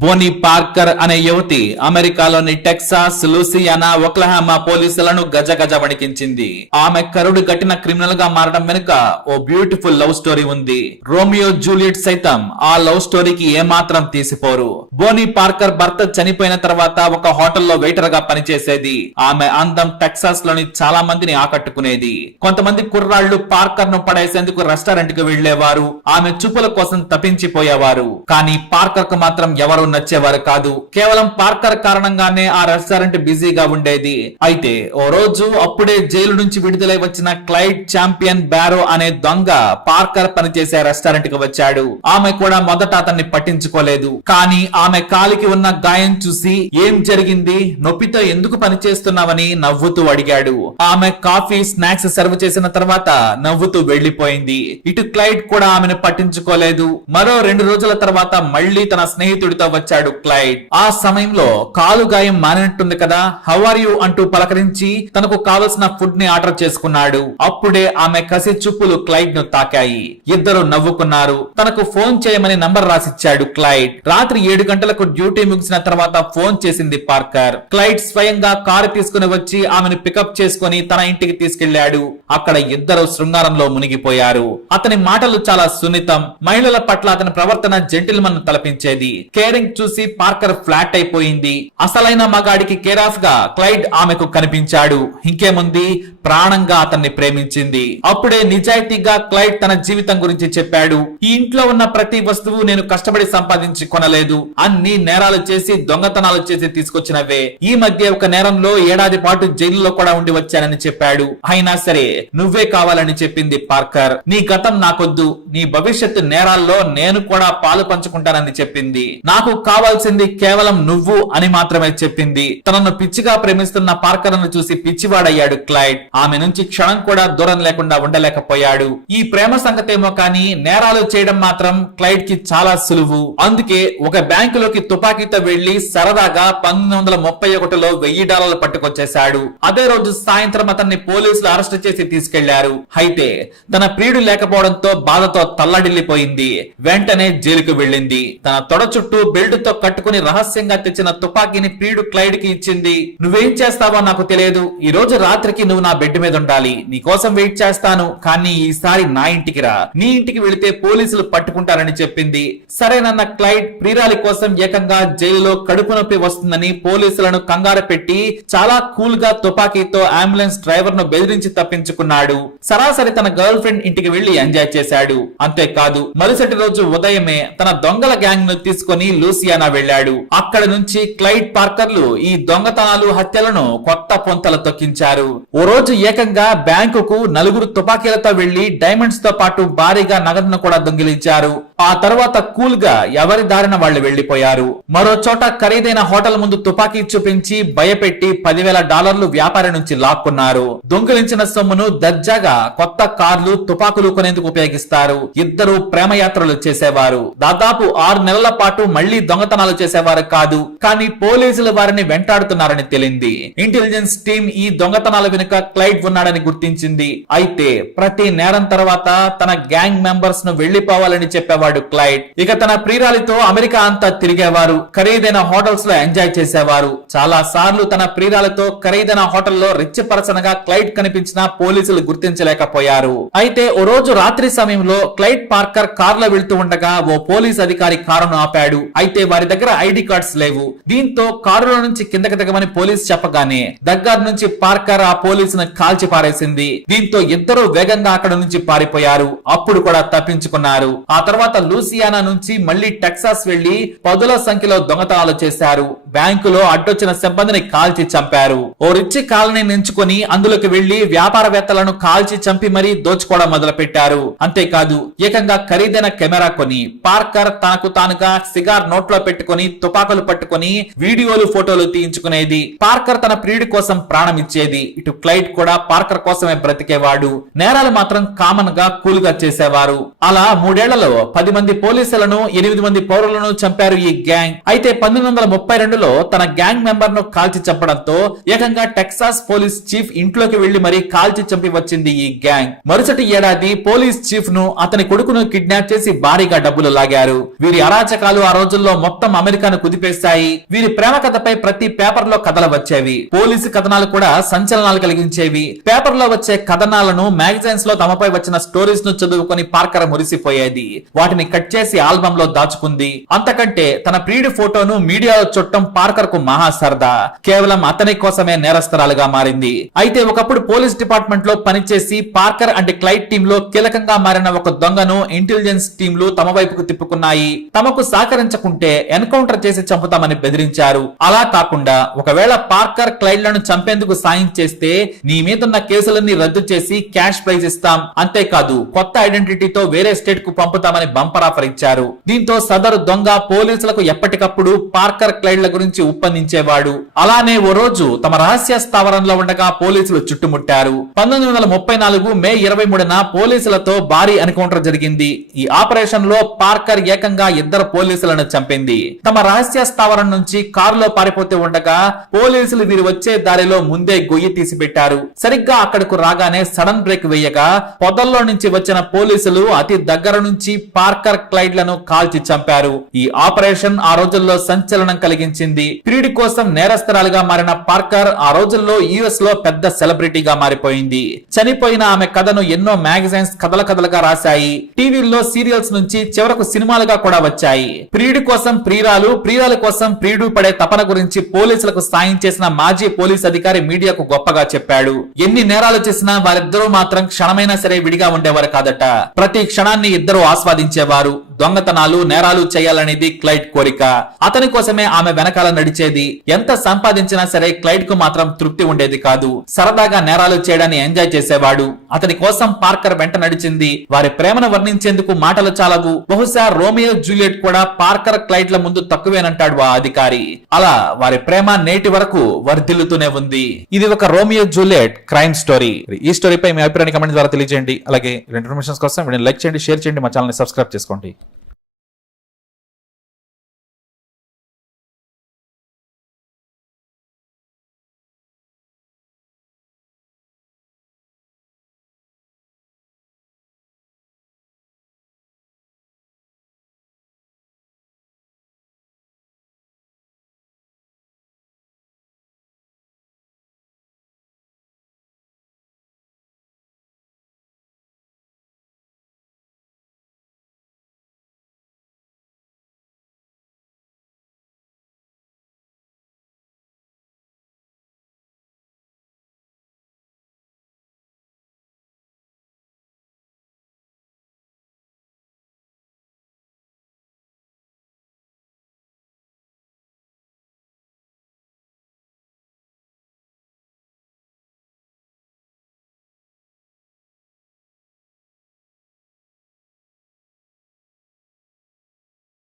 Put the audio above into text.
Boney Parker అనే యువతి అమెరికాలోని టెక్సాస్, లూసియానా, ఒక్లహామా పోలీసులను గజగజ వణికించింది. ఆమె కరుడు గట్టిన క్రిమినల్ గా మారడం వెనుక ఓ బ్యూటిఫుల్ లవ్ స్టోరీ ఉంది. రోమియో జూలియట్ సైతం ఆ లవ్ స్టోరీకి ఏమాత్రం తీసిపోరు. బోనీ పార్కర్ భర్త చనిపోయిన తర్వాత ఒక హోటల్లో వెయిటర్ గా పనిచేసేది. ఆమె అందం టెక్సాస్ లోని చాలా మందిని ఆకట్టుకునేది. కొంతమంది కుర్రాళ్లు పార్కర్ ను పడేసేందుకు రెస్టారెంట్ కు వెళ్లేవారు. ఆమె చూపుల కోసం తప్పించిపోయేవారు. కానీ పార్కర్ కు మాత్రం ఎవరు నచ్చేవారు కాదు. కేవలం పార్కర్ కారణంగానే ఆ రెస్టారెంట్ బిజీగా ఉండేది. అయితే ఓ రోజు అప్పుడే జైలు నుంచి విడుదలై వచ్చిన క్లైడ్ చాంపియన్ బ్యారో అనే దొంగ పార్కర్ పనిచేసే రెస్టారెంట్ కు వచ్చాడు. ఆమె కూడా మొదట అతన్ని పట్టించుకోలేదు. కానీ ఆమె కాలికి ఉన్న గాయం చూసి ఏం జరిగింది, నొప్పితో ఎందుకు పనిచేస్తున్నావని నవ్వుతూ అడిగాడు. ఆమె కాఫీ, స్నాక్స్ సర్వ్ చేసిన తర్వాత నవ్వుతూ వెళ్లిపోయింది. ఇటు క్లైడ్ కూడా ఆమెను పట్టించుకోలేదు. మరో 2 రోజుల తర్వాత మళ్లీ తన స్నేహితుడితో వచ్చాడు క్లైడ్. ఆ సమయంలో కాలు గాయం మానినట్టుంది కదా, హౌ ఆర్ యు అంటూ పలకరించి తనకు కావలసిన ఫుడ్ ని ఆర్డర్ చేసుకున్నాడు. అప్పుడే ఆమె కసి చూపులు క్లైడ్ ను తాకాయి. ఇద్దరు నవ్వుకున్నారు. తనకు ఫోన్ చేయమని నంబర్ రాసిచ్చాడు క్లైడ్. రాత్రి 7 గంటలకు డ్యూటీ ముగిసిన తర్వాత ఫోన్ చేసింది పార్కర్. క్లైడ్ స్వయంగా కారు తీసుకుని వచ్చి ఆమెను పికప్ చేసుకుని తన ఇంటికి తీసుకెళ్లాడు. అక్కడ ఇద్దరు శృంగారంలో మునిగిపోయారు. అతని మాటలు చాలా సున్నితం, మహిళల పట్ల అతని ప్రవర్తన జెంటిల్మన్ తలపించేది. కేరింగ్ చూసి పార్కర్ ఫ్లాట్ అయిపోయింది. అసలైన మగాడికి కేర్ ఆఫ్ గా క్లైడ్ ఆమెకు కనిపించాడు. ఇంకేముంది, ప్రాణంగా అతన్ని ప్రేమించింది. అప్పుడే నిజాయితీగా క్లైడ్ తన జీవితం గురించి చెప్పాడు. ఈ ఇంట్లో ఉన్న ప్రతి వస్తువు నేను కష్టపడి సంపాదించి కొనలేదు. అన్ని నేరాలు చేసి, దొంగతనాలు చేసి తీసుకొచ్చినవే. ఈ మధ్య ఒక నేరంలో 1 ఏడాది పాటు జైలులో కూడా ఉండి వచ్చానని చెప్పాడు. అయినా సరే నువ్వే కావాలని చెప్పింది పార్కర్. నీ గతం నాకొద్దు, నీ భవిష్యత్తు నేరాల్లో నేను కూడా పాలు పంచుకుంటానని చెప్పింది. నాకు కావాల్సింది కేవలం నువ్వు అని మాత్రమే చెప్పింది. తనను పిచ్చిగా ప్రేమిస్తున్న పార్కర్ ను చూసి పిచ్చివాడయ్యాడు క్లైడ్. ఆమె నుంచి క్షణం కూడా దూరం లేకుండా ఉండలేకపోయాడు. ఈ ప్రేమ సంగతేమో కానీ నేరాలు చేయడం మాత్రం క్లైడ్ కి చాలా సులువు. అందుకే ఒక బ్యాంకులోకి తుపాకీతో వెళ్లి సరదాగా 1931లో $1000 పట్టుకొచ్చేశాడు. అదే రోజు సాయంత్రం అతన్ని పోలీసులు అరెస్ట్ చేసి తీసుకెళ్లారు. అయితే తన ప్రియుడు లేకపోవడంతో బాధతో తల్లడిల్లిపోయింది. వెంటనే జైలుకు వెళ్ళింది. తన తొడ చుట్టూ బెల్ట్ తో కట్టుకుని రహస్యంగా తెచ్చిన తుపాకీని ప్రియుడు క్లైడ్ కి ఇచ్చింది. నువ్వేం చేస్తావో నాకు తెలియదు. ఈ రోజు రాత్రికి నువ్వు నా బెడ్ మీద ఉండాలి. నీ కోసం వెయిట్ చేస్తాను. కానీ ఈసారి నా ఇంటికి రా. నీ ఇంటికి వెళితే పోలీసులు పట్టుకుంటారని చెప్పింది. సరేనన్న క్లైడ్ ప్రియురాలి కోసం ఏకంగా జైలులో కడుపు నొప్పి వస్తుందని పోలీసులను కంగారు పెట్టి చాలా కూల్ గా తుపాకీతో అంబులెన్స్ డ్రైవర్ ను బెదిరించి తప్పించుకున్నాడు. సరాసరి తన గర్ల్ ఫ్రెండ్ ఇంటికి వెళ్లి ఎంజాయ్ చేశాడు. అంతేకాదు మరుసటి రోజు ఉదయమే తన దొంగల గ్యాంగ్ ను తీసుకుని లూసియానా వెళ్ళాడు. అక్కడ నుంచి క్లైడ్ పార్కర్లు ఈ దొంగతనాలు, హత్యలను కొత్త పొంతలు తొక్కించారు. ఓ రోజు ఏకంగా బ్యాంకుకు 4 తుపాకీలతో వెళ్లి డైమండ్స్ తో పాటు భారీగా నగదును కూడా దొంగిలించారు. ఆ తర్వాత కూల్ గా ఎవరి దారిన వాళ్ళు వెళ్లిపోయారు. మరో చోట ఖరీదైన హోటల్ ముందు తుపాకీ చూపించి భయపెట్టి $10,000 వ్యాపారి నుంచి లాక్కున్నారు. దొంగిలించిన సొమ్మును దర్జాగా కొత్త కార్లు, తుపాకులు కొనేందుకు ఉపయోగిస్తారు. ఇద్దరు ప్రేమయాత్రలు చేసేవారు. దాదాపు 6 నెలల పాటు మళ్లీ దొంగతనాలు చేసేవారు కాదు. కానీ పోలీసులు వారిని వెంటాడుతున్నారని తెలింది. ఇంటెలిజెన్స్ టీం ఈ దొంగతనాల వెనుక క్లైడ్ ఉన్నాడని గుర్తించింది. అయితే ప్రతి నేరం తర్వాత తన గ్యాంగ్ మెంబర్స్ ను వెళ్లిపోవాలని చెప్పేవాడు క్లైడ్. ఇక తన ప్రియురాలితో అమెరికా అంతా తిరిగేవారు. ఖరీదైన హోటల్స్ లో ఎంజాయ్ చేసేవారు. చాలా సార్లు తన ప్రియురాలతో ఖరీదైన హోటల్లో రిచ్ పర్సన్ గా క్లైడ్ కనిపించినా పోలీసులు గుర్తించలేకపోయారు. అయితే ఓ రోజు రాత్రి సమయంలో క్లైడ్ పార్కర్ కారులో వెళ్తూ ఉండగా ఓ పోలీస్ అధికారి కారును ఆపాడు. అయితే వారి దగ్గర ఐడి కార్డ్స్ లేవు. దీంతో కారులో నుంచి కిందకి దిగమని పోలీస్ చెప్పగానే దగ్గర నుంచి పార్కర్ ఆ పోలీసును కాల్చి పారేసింది. దీంతో ఇద్దరు వేగంగా అక్కడ నుంచి పారిపోయారు. అప్పుడు కూడా తప్పించుకున్నారు. ఆ తర్వాత లూసియానా నుంచి మళ్లీ టెక్సాస్ వెళ్లి 10ల సంఖ్యలో దొంగతనాలు చేశారు. బ్యాంకులో అడ్డొచ్చిన సిబ్బందిని కాల్చి చంపారు. ఓ రిచ్ కాలనీ ఎంచుకుని అందులోకి వెళ్లి వ్యాపారవేత్తలను కాల్చి చంపి మరీ దోచుకోవడం మొదలు పెట్టారు. అంతేకాదు ఏకంగా ఖరీదైన కెమెరా కొని పార్కర్ తనకు తానుగా సిగార్ నోట్లో పెట్టుకుని తుపాకులు పట్టుకుని వీడియోలు, ఫోటోలు తీయించుకునేది. పార్కర్ తన ప్రియుడి కోసం ప్రాణం ఇచ్చేది. ఇటు క్లైడ్ కూడా పార్కర్ కోసమే బ్రతికేవాడు. నేరాలు మాత్రం కామన్ గా కూల్ గా చేసేవారు. అలా 3 ఏళ్లలో 10 మంది పోలీసులను, 8 మంది పౌరులను చంపారు ఈ గ్యాంగ్. అయితే 1932లో తన గ్యాంగ్ మెంబర్ ను కాల్చి చంపడంతో ఏకంగా టెక్సాస్ పోలీస్ చీఫ్ ఇంట్లోకి వెళ్లి మరీ కాల్చి చంపి వచ్చింది ఈ గ్యాంగ్. మరుసటి ఏడాది పోలీస్ చీఫ్ ను, అతని కొడుకును కిడ్నాప్ చేసి భారీగా డబ్బులు లాగారు. వీరి అరాచకాలు ఆ రోజుల్లో రోజుల్లో మొత్తం అమెరికాను కుదిపేశాయి. వీరి ప్రేమ కథపై ప్రతి పేపర్ లో కథలు వచ్చేవి. పోలీసు కథనాలు కూడా సంచలనాలు కలిగించేవి. పేపర్ లో వచ్చే కథనాలను మ్యాగజైన్స్ లో తమపై వచ్చిన స్టోరీస్ ను చదువుకొని పార్కర్ మురిసిపోయేది. వాటిని కట్ చేసి ఆల్బమ్ లో దాచుకుంది. అంతకంటే తన ప్రియుడి ఫోటోను మీడియాలో చుట్టం పార్కర్ కు మహా సరదా. కేవలం అతని కోసమే నేరస్తురాలుగా మారింది. అయితే ఒకప్పుడు పోలీస్ డిపార్ట్మెంట్ లో పనిచేసి పార్కర్ అండ్ క్లైడ్ టీమ్ లో కీలకంగా మారిన ఒక దొంగను ఇంటెలిజెన్స్ టీంలు తమ వైపుకు తిప్పుకున్నాయి. తమకు సహకరించకుంటే ఎన్కౌంటర్ చేసి చంపుతామని బెదిరించారు. అలా కాకుండా ఒకవేళ పార్కర్ క్లైడ్ లను చంపేందుకు సాయం చేస్తే నీ మీదున్న కేసులన్నీ రద్దు చేసి క్యాష్ ప్రైజ్ ఇస్తాం, అంతేకాదు కొత్త ఐడెంటిటీతో వేరే స్టేట్ కు పంపుతామని బంపర్ ఆఫర్ ఇచ్చారు. దీంతో సదరు దొంగ పోలీసులకు ఎప్పటికప్పుడు పార్కర్ క్లైడ్ల గురించి ఉప్పందించేవాడు. అలానే ఓ రోజు తమ రహస్య స్థావరంలో ఉండగా పోలీసులు చుట్టుముట్టారు. 1934 మే 23న పోలీసులతో భారీ ఎన్కౌంటర్ జరిగింది. ఈ ఆపరేషన్ లో పార్కర్ ఏకంగా 2 పోలీసులను చంపింది. తమ రహస్య స్థావరం నుంచి కారులో పారిపోతూ ఉండగా పోలీసులు వీరు వచ్చే దారిలో ముందే గొయ్యి తీసి పెట్టారు. సరిగ్గా అక్కడకు రాగానే సడన్ బ్రేక్ వేయగా పొదల్లో నుంచి వచ్చిన పోలీసులు అతి దగ్గర నుంచి పార్కర్ క్లైడ్ లను కాల్చి చంపారు. ఈ ఆపరేషన్ ఆ రోజుల్లో సంచలనం కలిగించింది. ప్రియుడి కోసం నేరస్తురాలుగా మారిన పార్కర్ ఆ రోజుల్లో యుఎస్ లో పెద్ద సెలబ్రిటీగా మారిపోయింది. చనిపోయిన ఆమె కథను ఎన్నో మ్యాగజైన్స్ కథలుగా రాశాయి. టీవీల్లో సీరియల్స్ నుంచి చివరకు సినిమాలుగా కూడా వచ్చాయి. ప్రియుడి కోసం ప్రియురాలు, ప్రియురాలు కోసం ప్రియుడు పడే తపన గురించి పోలీసులకు సాయం చేసిన మాజీ పోలీస్ అధికారి మీడియాకు గొప్పగా చెప్పాడు. ఎన్ని నేరాలు చేసినా వారిద్దరూ మాత్రం క్షణమైనా సరే విడిగా ఉండేవారు కాదట. ప్రతి క్షణాన్ని ఇద్దరు ఆస్వాదించేవారు. దొంగతనాలు, నేరాలు చేయాలనేది క్లైడ్ కోరిక. అతని కోసమే ఆమె వెనకాల నడిచేది. ఎంత సంపాదించినా సరే క్లైడ్ కు మాత్రం తృప్తి ఉండేది కాదు. సరదాగా నేరాలు చేయడాన్ని ఎంజాయ్ చేసేవాడు. అతని కోసం పార్కర్ వెంట నడిచింది. వారి ప్రేమను వర్ణించేందుకు మాటలు చాలవు. బహుశా రోమియో జూలియట్ కూడా పార్కర్ క్లైడ్ల ముందు తక్కువేనంటాడు ఆ అధికారి. అలా వారి ప్రేమ నేటి వరకు వర్ధిల్లుతూనే ఉంది. ఇది ఒక రోమియో జూలియట్ క్రైమ్ స్టోరీ. ఈ స్టోరీపై మీ అభిప్రాయాన్ని కమెంట్ ద్వారా తెలియజేయండి. అలాగే ఇన్ఫర్మేషన్ కోసం వీడియోని లైక్ చేయండి, షేర్ చేయండి, మా ఛానల్ ని సబ్స్క్రైబ్ చేసుకోండి.